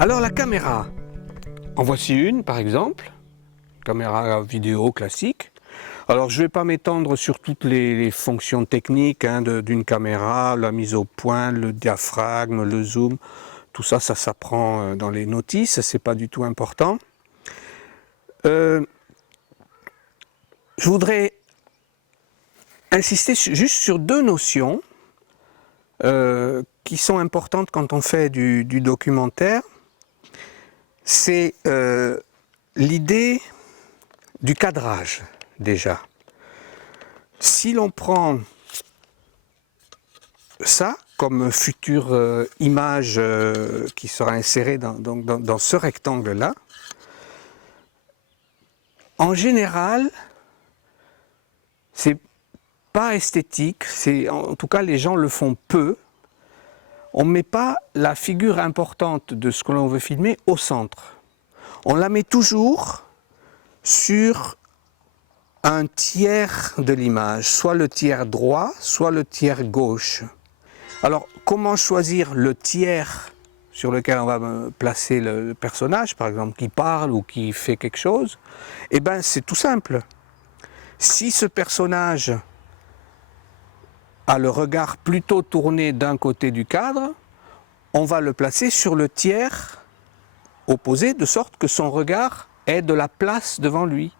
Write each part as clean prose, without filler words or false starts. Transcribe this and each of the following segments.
Alors la caméra, en voici une par exemple, caméra vidéo classique. Alors je ne vais pas m'étendre sur toutes les fonctions techniques d'une caméra, la mise au point, le diaphragme, le zoom, tout ça, ça s'apprend dans les notices, c'est pas du tout important. Je voudrais insister juste sur deux notions qui sont importantes quand on fait du documentaire. C'est l'idée du cadrage, déjà. Si l'on prend ça comme future image qui sera insérée dans ce rectangle-là, en général, c'est pas esthétique, en tout cas les gens le font peu. On ne met pas la figure importante de ce que l'on veut filmer au centre. On la met toujours sur un tiers de l'image, soit le tiers droit, soit le tiers gauche. Alors, comment choisir le tiers sur lequel on va placer le personnage, par exemple, qui parle ou qui fait quelque chose? Eh bien, c'est tout simple. Si ce personnage a le regard plutôt tourné d'un côté du cadre, on va le placer sur le tiers opposé, de sorte que son regard ait de la place devant lui.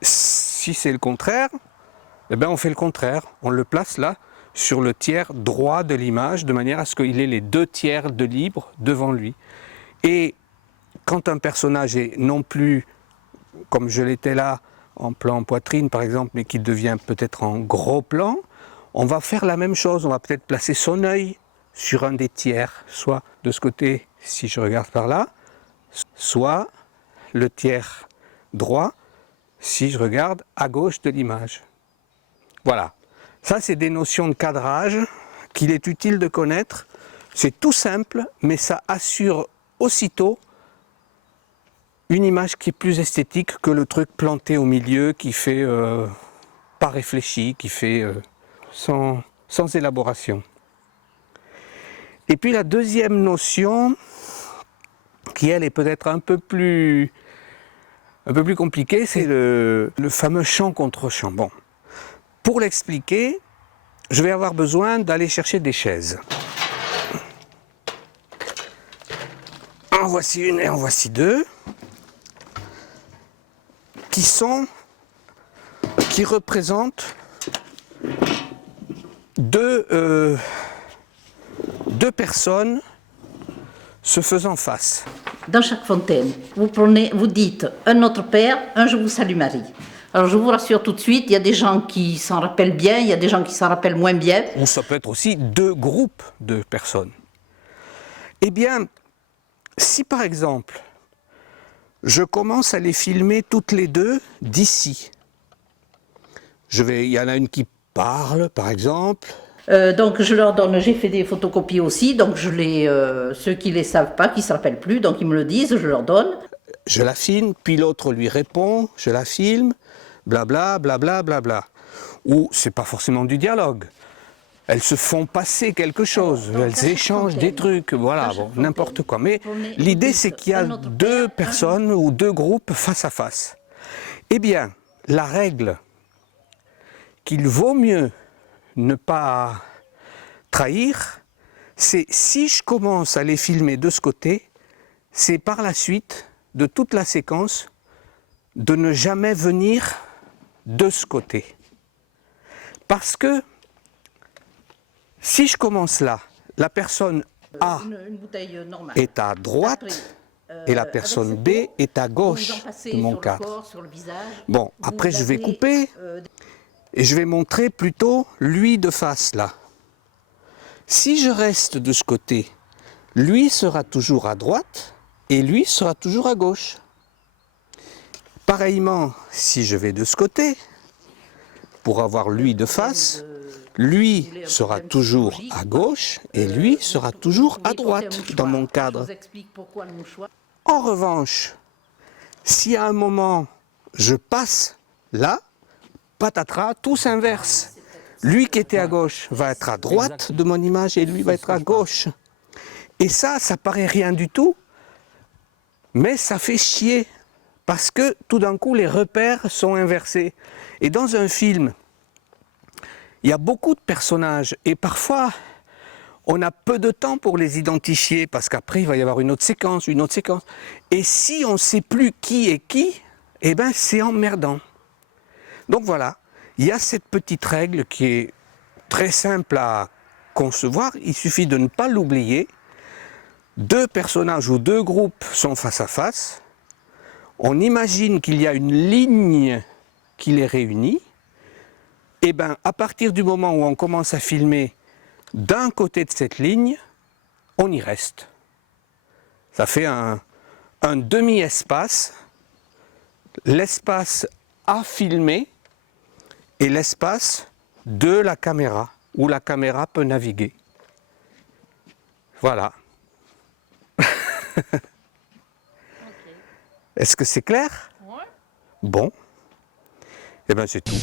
Si c'est le contraire, eh bien on fait le contraire. On le place là, sur le tiers droit de l'image, de manière à ce qu'il ait les deux tiers de libre devant lui. Et quand un personnage est non plus, comme je l'étais là, en plan poitrine par exemple, mais qui devient peut-être en gros plan, on va faire la même chose. On va peut-être placer son œil sur un des tiers, soit de ce côté, si je regarde par là, soit le tiers droit, si je regarde à gauche de l'image. Voilà. Ça, c'est des notions de cadrage qu'il est utile de connaître. C'est tout simple, mais ça assure aussitôt une image qui est plus esthétique que le truc planté au milieu, qui fait pas réfléchi, qui fait sans élaboration. Et puis la deuxième notion, qui elle est peut-être un peu plus compliquée, c'est le fameux champ contre champ. Bon, pour l'expliquer, je vais avoir besoin d'aller chercher des chaises. En voici une et en voici deux, qui représentent deux personnes se faisant face. Dans chaque fontaine, vous dites un Notre Père, un Je vous salue Marie. Alors je vous rassure tout de suite, il y a des gens qui s'en rappellent bien, il y a des gens qui s'en rappellent moins bien. Ou ça peut être aussi deux groupes de personnes. Eh bien, si par exemple, je commence à les filmer toutes les deux d'ici, il y en a une qui parle par exemple. Donc je leur donne, j'ai fait des photocopies aussi, donc ceux qui ne les savent pas, qui ne se rappellent plus, donc ils me le disent, je leur donne. Je la filme, puis l'autre lui répond, je la filme, blabla, blabla, blabla. Ou c'est pas forcément du dialogue. Elles se font passer quelque chose, elles échangent des trucs, voilà, bon, n'importe quoi. Mais l'idée c'est qu'il y a deux personnes ou deux groupes face à face. Eh bien, la règle qu'il vaut mieux ne pas trahir, c'est si je commence à les filmer de ce côté, c'est par la suite de toute la séquence de ne jamais venir de ce côté. Parce que si je commence là, la personne A est à droite et la personne B est à gauche de mon cadre. Bon, après je vais couper et je vais montrer plutôt lui de face là. Si je reste de ce côté, lui sera toujours à droite et lui sera toujours à gauche. Pareillement, si je vais de ce côté, pour avoir lui de face, lui sera toujours à gauche et lui sera toujours à droite dans mon cadre. En revanche, si à un moment je passe là, patatras, tout s'inverse. Lui qui était à gauche va être à droite de mon image et lui va être à gauche. Et ça paraît rien du tout, mais ça fait chier, parce que tout d'un coup, les repères sont inversés. Et dans un film, il y a beaucoup de personnages, et parfois, on a peu de temps pour les identifier, parce qu'après, il va y avoir une autre séquence, une autre séquence. Et si on ne sait plus qui est qui, eh ben, c'est emmerdant. Donc voilà, il y a cette petite règle qui est très simple à concevoir, il suffit de ne pas l'oublier. Deux personnages ou deux groupes sont face à face, on imagine qu'il y a une ligne qui les réunit, et bien à partir du moment où on commence à filmer d'un côté de cette ligne, on y reste. Ça fait un demi-espace, l'espace à filmer et l'espace de la caméra, où la caméra peut naviguer. Voilà. Est-ce que c'est clair? Ouais. Bon. Eh bien c'est tout.